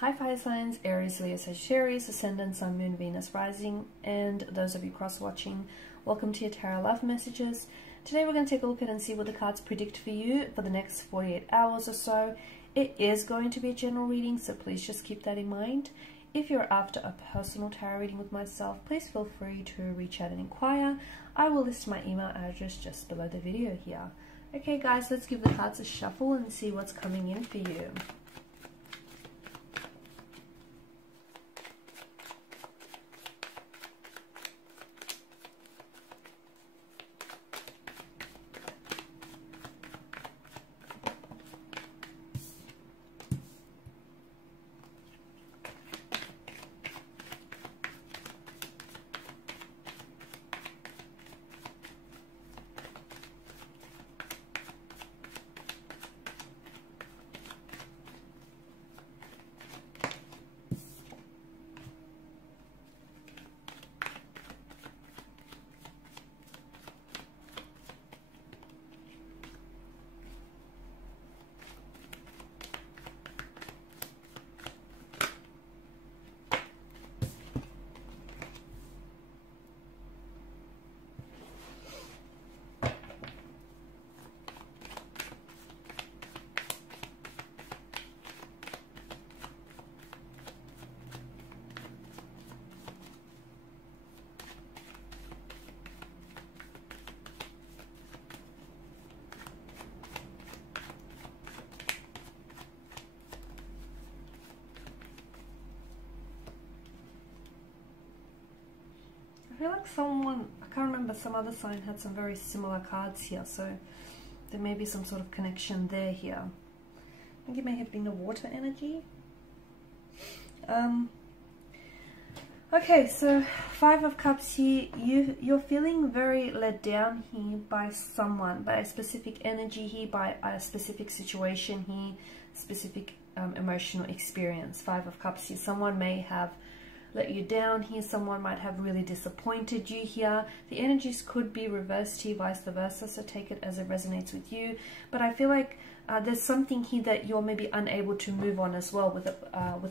Hi fire signs, Aries, Leo, Sagittarius, Ascendant, Sun, Moon, Venus, Rising, and those of you cross-watching, welcome to your Tarot Love Messages. Today we're going to take a look at and see what the cards predict for you for the next 48 hours or so. It is going to be a general reading, so please just keep that in mind. If you're after a personal tarot reading with myself, please feel free to reach out and inquire. I will list my email address just below the video here. Okay guys, let's give the cards a shuffle and see what's coming in for you. I feel like someone, I can't remember, some other sign had some very similar cards here, so there may be some sort of connection there here. I think it may have been the water energy. Okay, so Five of Cups here, you're feeling very let down here by someone, by a specific energy here, by a specific situation here, specific emotional experience. Five of Cups here, someone may have let you down here, someone might have really disappointed you here. The energies could be reversed here, vice versa, so take it as it resonates with you. But I feel like there's something here that you're maybe unable to move on as well with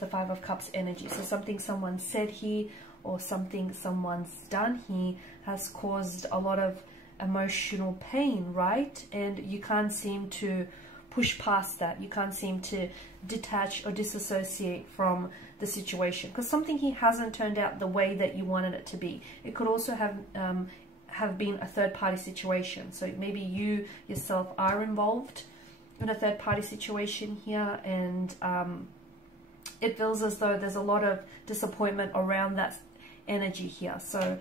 the Five of Cups energy. So something someone said here or something someone's done here has caused a lot of emotional pain, right? And you can't seem to push past that. You can't seem to detach or disassociate from the situation because something here hasn't turned out the way that you wanted it to be. It could also have been a third-party situation. So maybe you yourself are involved in a third-party situation here, and it feels as though there's a lot of disappointment around that energy here. So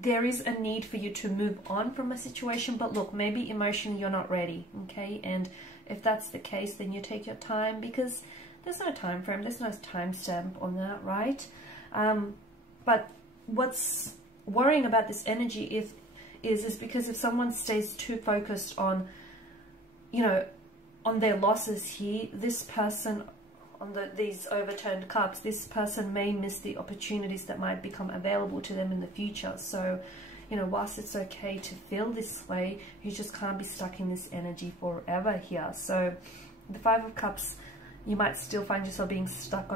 there is a need for you to move on from a situation, but look, maybe emotionally you're not ready, okay? And if that's the case, then you take your time, because there's no time frame, there's no timestamp on that, right? But what's worrying about this energy is because if someone stays too focused on, you know, on their losses here, this person on these overturned cups, this person may miss the opportunities that might become available to them in the future. So, you know, whilst it's okay to feel this way, you just can't be stuck in this energy forever here. So the Five of Cups, you might still find yourself being stuck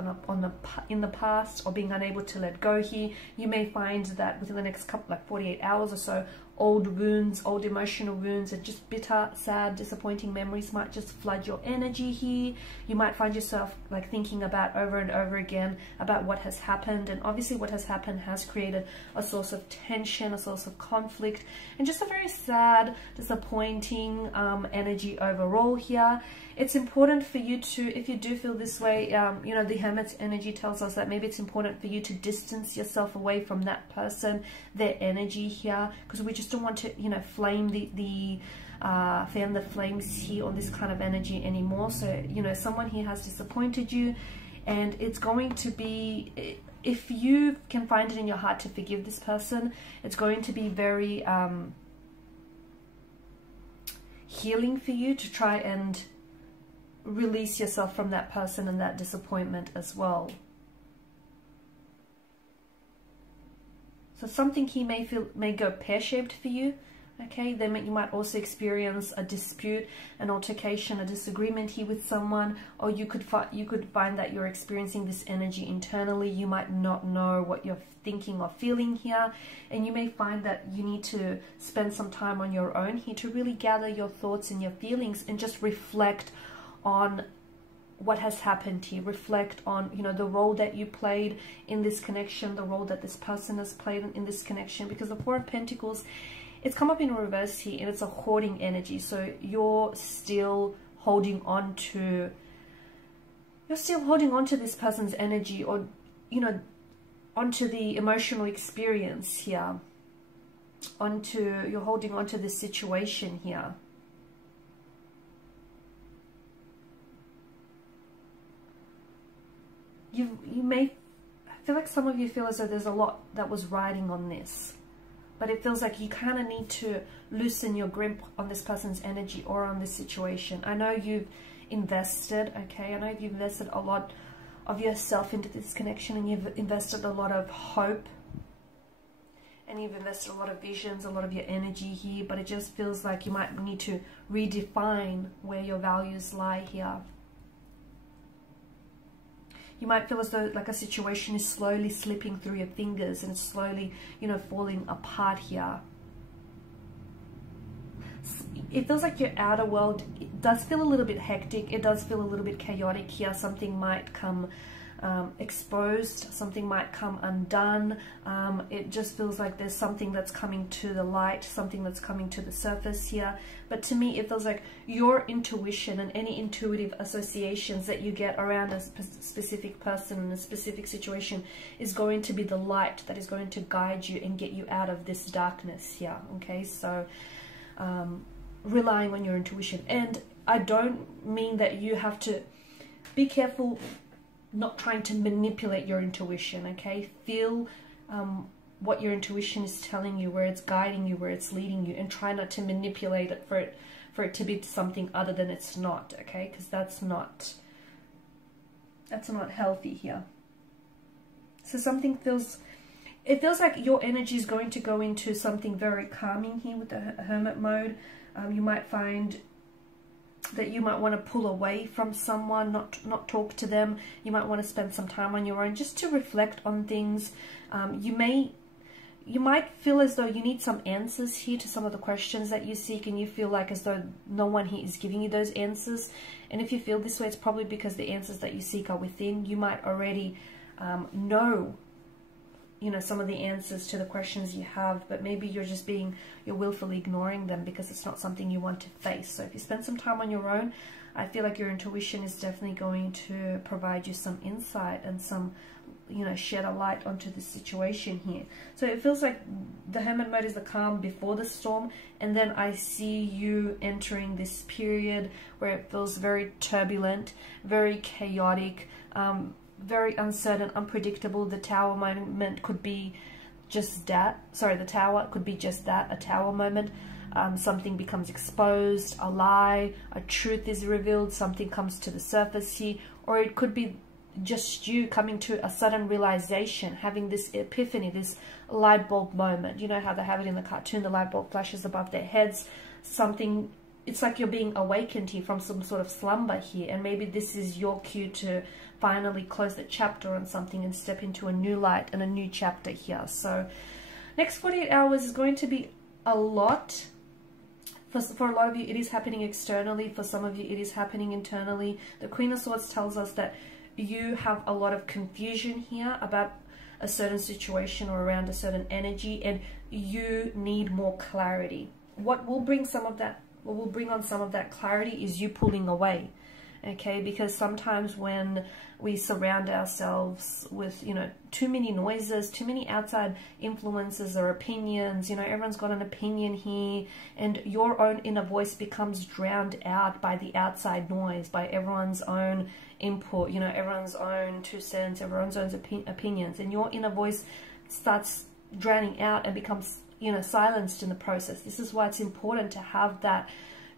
in the past or being unable to let go here. You may find that within the next couple, like 48 hours or so, old wounds, old emotional wounds, and just bitter, sad, disappointing memories might just flood your energy here. You might find yourself like thinking about over and over again about what has happened, and obviously what has happened has created a source of tension, a source of conflict, and just a very sad, disappointing energy overall here. It's important for you to, if you do feel this way, you know, the Hermit's energy tells us that maybe it's important for you to distance yourself away from that person, their energy here, because we just don't want to, you know, flame fan the flames here on this kind of energy anymore. So, you know, someone here has disappointed you, and it's going to be, if you can find it in your heart to forgive this person, it's going to be very healing for you to try and release yourself from that person and that disappointment as well. So something here may go pear-shaped for you, Okay, then you might also experience a dispute, an altercation, a disagreement here with someone, or you could find that you're experiencing this energy internally. You might not know what you're thinking or feeling here, and you may find that you need to spend some time on your own here to really gather your thoughts and your feelings and just reflect on what has happened here. Reflect on, you know, the role that you played in this connection, the role that this person has played in this connection, because the Four of Pentacles, it's come up in reverse here, and it's a hoarding energy. So you're still holding on to this person's energy, or, you know, onto the emotional experience here. You're holding on to this situation here. You may feel like some of you feel as though there's a lot that was riding on this. But it feels like you kind of need to loosen your grip on this person's energy or on this situation. I know you've invested, okay? I know you've invested a lot of yourself into this connection, and you've invested a lot of hope. And you've invested a lot of visions, a lot of your energy here. But it just feels like you might need to redefine where your values lie here. You might feel as though like a situation is slowly slipping through your fingers and slowly, you know, falling apart here. It feels like your outer world, it does feel a little bit hectic. It does feel a little bit chaotic here. Something might come exposed. Something might come undone. It just feels like there's something that's coming to the light, something that's coming to the surface here. But to me, it feels like your intuition and any intuitive associations that you get around a specific person in a specific situation is going to be the light that is going to guide you and get you out of this darkness here. Okay, so relying on your intuition. And I don't mean that you have to be careful not trying to manipulate your intuition, okay? Feel what your intuition is telling you, where it's guiding you, where it's leading you, and try not to manipulate it for it to be something other than it's not, okay? Because that's not healthy here. So it feels like your energy is going to go into something very calming here with the Hermit mode. You might find that you might want to pull away from someone, not talk to them. You might want to spend some time on your own just to reflect on things. You might feel as though you need some answers here to some of the questions that you seek, and you feel like as though no one here is giving you those answers. And if you feel this way, it's probably because the answers that you seek are within. You might already know, you know, some of the answers to the questions you have, but maybe you're willfully ignoring them because it's not something you want to face. So if you spend some time on your own, I feel like your intuition is definitely going to provide you some insight and some, you know, shed a light onto the situation here. So it feels like the Hermit mode is the calm before the storm, and then I see you entering this period where it feels very turbulent, very chaotic, very uncertain, unpredictable. The Tower moment could be just that. Sorry, the Tower could be just that, a Tower moment. Something becomes exposed, a lie, a truth is revealed, something comes to the surface here, or it could be just you coming to a sudden realization, having this epiphany, this light bulb moment. You know how they have it in the cartoon, the light bulb flashes above their heads. Something, it's like you're being awakened here from some sort of slumber here, and maybe this is your cue to finally close the chapter on something and step into a new light and a new chapter here. So next 48 hours is going to be a lot. For a lot of you, it is happening externally. For some of you, it is happening internally. The Queen of Swords tells us that you have a lot of confusion here about a certain situation or around a certain energy, and you need more clarity. What will bring some of that, what will bring on some of that clarity is you pulling away. Okay, because sometimes when we surround ourselves with, you know, too many noises, too many outside influences or opinions, you know, everyone's got an opinion here, and your own inner voice becomes drowned out by the outside noise, by everyone's own input, you know, everyone's own 2 cents, everyone's own opinions, and your inner voice starts drowning out and becomes, you know, silenced in the process. This is why it's important to have that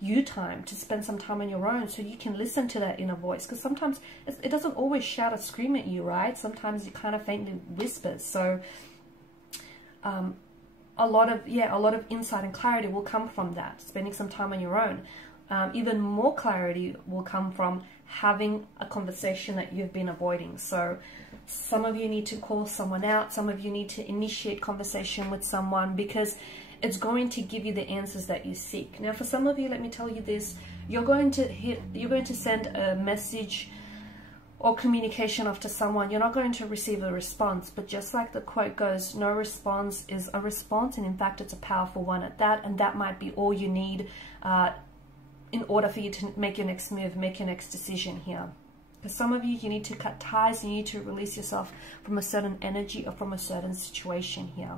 you time, to spend some time on your own so you can listen to that inner voice, because sometimes it doesn't always shout or scream at you, right? Sometimes it kind of faintly whispers. So a lot of insight and clarity will come from that, spending some time on your own. Even more clarity will come from having a conversation that you've been avoiding. So some of you need to call someone out, some of you need to initiate conversation with someone, because it's going to give you the answers that you seek. Now, for some of you, let me tell you this, you're going to send a message or communication off to someone. You're not going to receive a response, but just like the quote goes, no response is a response, and in fact it's a powerful one at that, and that might be all you need in order for you to make your next move, make your next decision here. For some of you, you need to cut ties, you need to release yourself from a certain energy or from a certain situation here.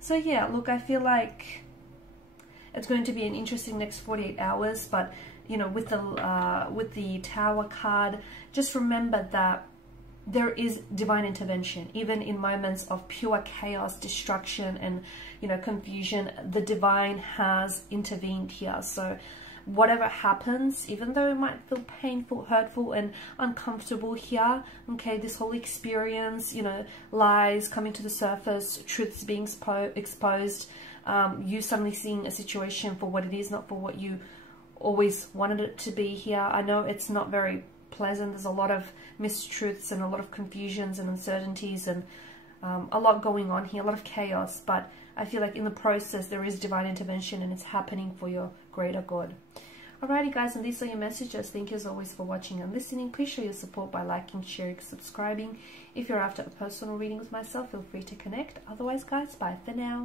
So yeah, look, I feel like it's going to be an interesting next 48 hours, but you know, with the Tower card, just remember that there is divine intervention, even in moments of pure chaos, destruction, and, you know, confusion. The divine has intervened here. So whatever happens, even though it might feel painful, hurtful, and uncomfortable here, okay, this whole experience, you know, lies coming to the surface, truths being exposed, you suddenly seeing a situation for what it is, not for what you always wanted it to be here. I know it's not very pleasant. There's a lot of mistruths and a lot of confusions and uncertainties, and a lot going on here, a lot of chaos, but I feel like in the process there is divine intervention, and it's happening for your greater good. Alrighty guys, and these are your messages. Thank you as always for watching and listening. Please show your support by liking, sharing, subscribing. If you're after a personal reading with myself, feel free to connect. Otherwise guys, bye for now.